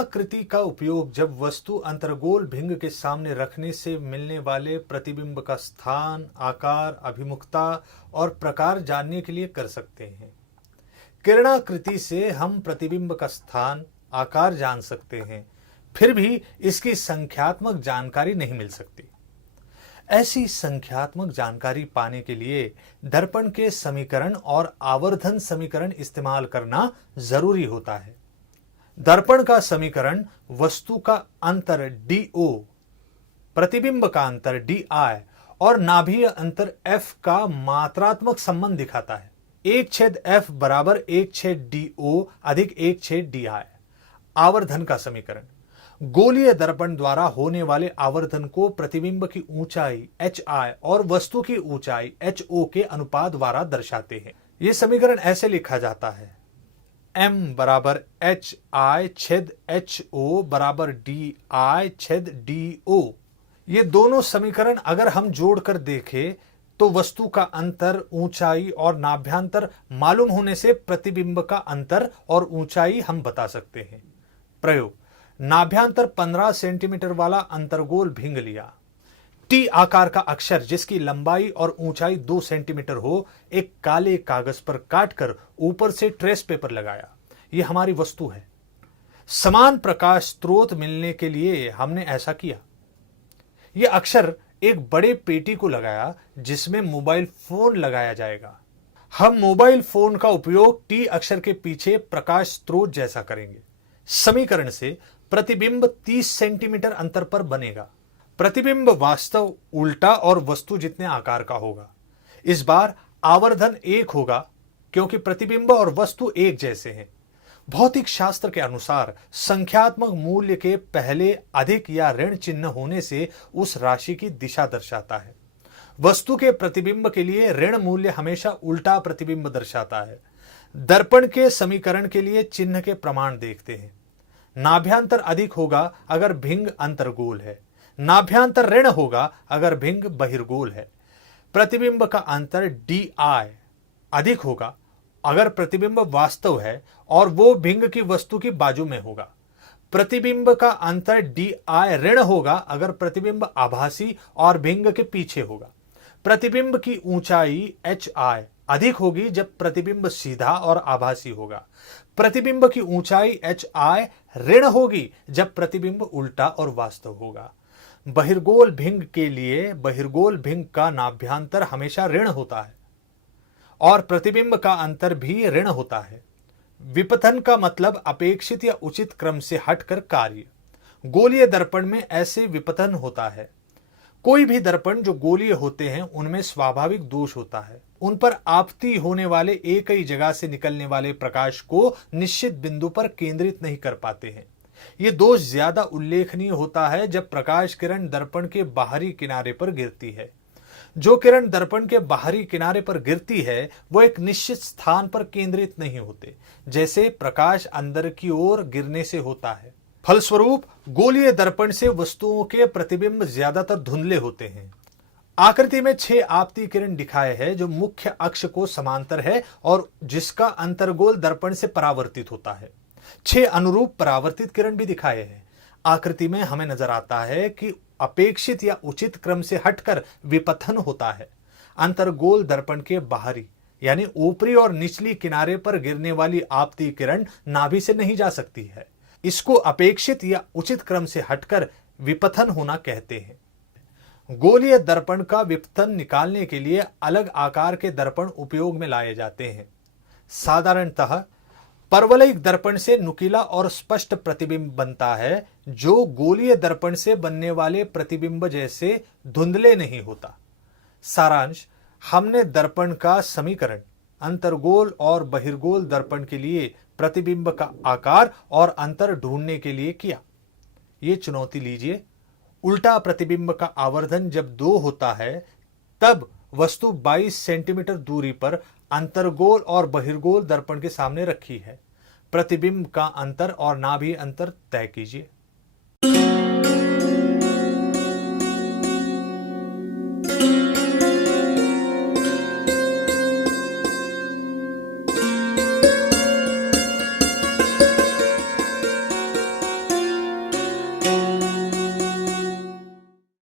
किरणाकृति का उपयोग जब वस्तु अंतर्गोल भिंग के सामने रखने से मिलने वाले प्रतिबिंब का स्थान, आकार, अभिमुखता और प्रकार जानने के लिए कर सकते हैं। किरणाकृति से हम प्रतिबिंब का स्थान, आकार जान सकते हैं, फिर भी इसकी संख्यात्मक जानकारी नहीं मिल सकती। ऐसी संख्यात्मक जानकारी पाने के लिए दर्पण के समीकरण और आवर्धन समीकरण इस्तेमाल करना जरूरी होता है। दर्पण का समीकरण वस्तु का अंतर DO, प्रतिबिंब का अंतर DI और नाभीय अंतर F का मात्रात्मक संबंध दिखाता है। 1/F बराबर 1/DO अधिक 1/DI। आवर्धन का समीकरण गोलीय दर्पण द्वारा होने वाले आवर्धन को प्रतिबिंब की ऊंचाई HI और वस्तु की ऊंचाई HO के अनुपात द्वारा दर्शाते हैं। यह समीकरण ऐसे लिखा जाता है: M बराबर HI छेद HO बराबर DI छेद DO। ये दोनों समीकरण अगर हम जोड़कर देखें तो वस्तु का अंतर, ऊंचाई और नाभ्यांतर मालूम होने से प्रतिबिंब का अंतर और ऊंचाई हम बता सकते हैं। प्रयोग: नाभ्यांतर 15 सेंटीमीटर वाला अंतर्गोल भिंग लिया। T आकार का अक्षर जिसकी लंबाई और ऊंचाई 2 सेंटीमीटर हो, एक काले कागज पर काटकर ऊपर से ट्रेस पेपर लगाया। यह हमारी वस्तु है। समान प्रकाश स्रोत मिलने के लिए हमने ऐसा किया। यह अक्षर एक बड़े पेटी को लगाया जिसमें मोबाइल फोन लगाया जाएगा। हम मोबाइल फोन का उपयोग T अक्षर के पीछे प्रकाश स्रोत जैसा करेंगे। समीकरण से प्रतिबिंब 30 सेंटीमीटर अंतर पर बनेगा। प्रतिबिंब वास्तव, उल्टा और वस्तु जितने आकार का होगा। इस बार आवर्धन 1 होगा क्योंकि प्रतिबिंब और वस्तु एक जैसे हैं। भौतिक शास्त्र के अनुसार संख्यात्मक मूल्य के पहले अधिक या ऋण चिन्ह होने से उस राशि की दिशा दर्शाता है। वस्तु के प्रतिबिंब के लिए ऋण मूल्य हमेशा उल्टा प्रतिबिंब दर्शाता है। दर्पण के समीकरण के लिए चिन्ह के प्रमाण देखते हैं। नाभ्यांतर अधिक होगा अगर भिंग अंतर्गोल है। नाभ्यांतर ऋण होगा अगर भिंग बहिर्गोल है। प्रतिबिंब का अंतर DI अधिक होगा अगर प्रतिबिंब वास्तव है और वो भिंग की वस्तु की बाजू में होगा। प्रतिबिंब का अंतर DI ऋण होगा अगर प्रतिबिंब आभासी और भिंग के पीछे होगा। प्रतिबिंब की ऊंचाई HI अधिक होगी जब प्रतिबिंब सीधा और आभासी होगा। प्रतिबिंब की ऊंचाई HI ऋण होगी जब प्रतिबिंब उल्टा और वास्तव होगा। बहिर्गोल भिंग के लिए बहिर्गोल भिंग का नाभ्यांतर हमेशा ऋण होता है और प्रतिबिंब का अंतर भी ऋण होता है। विपथन का मतलब अपेक्षित या उचित क्रम से हटकर कार्य। गोलीय दर्पण में ऐसे विपथन होता है। कोई भी दर्पण जो गोलीय होते हैं उनमें स्वाभाविक दोष होता है। उन पर आपत्ति होने वाले एक ही जगह से निकलने वाले प्रकाश को निश्चित बिंदु पर केंद्रित नहीं कर पाते हैं। यह दोष ज्यादा उल्लेखनीय होता है जब प्रकाश किरण दर्पण के बाहरी किनारे पर गिरती है। जो किरण दर्पण के बाहरी किनारे पर गिरती है वो एक निश्चित स्थान पर केंद्रित नहीं होते, जैसे प्रकाश अंदर की ओर गिरने से होता है। फलस्वरूप गोलीय दर्पण से वस्तुओं के प्रतिबिंब ज्यादातर धुंधले होते हैं। आकृति में 6 आपती किरण दिखाए हैं जो मुख्य अक्ष को समांतर है और जिसका अंतर्गोल दर्पण से परावर्तित होता है। 6 अनुरूप परावर्तित किरण भी दिखाए हैं। आकृति में हमें नजर आता है कि अपेक्षित या उचित क्रम से हटकर विपथन होता है। अंतर्गोल दर्पण के बाहरी यानी ऊपरी और निचली किनारे पर गिरने वाली आपती किरण नाभि से नहीं जा सकती है। इसको अपेक्षित या उचित क्रम से हटकर विपथन होना कहते हैं। गोलीय दर्पण का विपथन निकालने के लिए अलग आकार के दर्पण उपयोग में लाए जाते हैं। साधारणतः परवलयिक दर्पण से नुकीला और स्पष्ट प्रतिबिंब बनता है जो गोलीय दर्पण से बनने वाले प्रतिबिंब जैसे धुंधले नहीं होता। सारांश: हमने दर्पण का समीकरण अंतर्गोल और बहिर्गोल दर्पण के लिए प्रतिबिंब का आकार और अंतर ढूंढने के लिए किया। ये चुनौती लीजिए। उल्टा प्रतिबिंब का आवर्धन जब 2 होता है तब वस्तु 22 सेंटीमीटर दूरी पर अंतर्गोल और बहिर्गोल दर्पण के सामने रखी है। प्रतिबिंब का अंतर और नाभि अंतर तय कीजिए।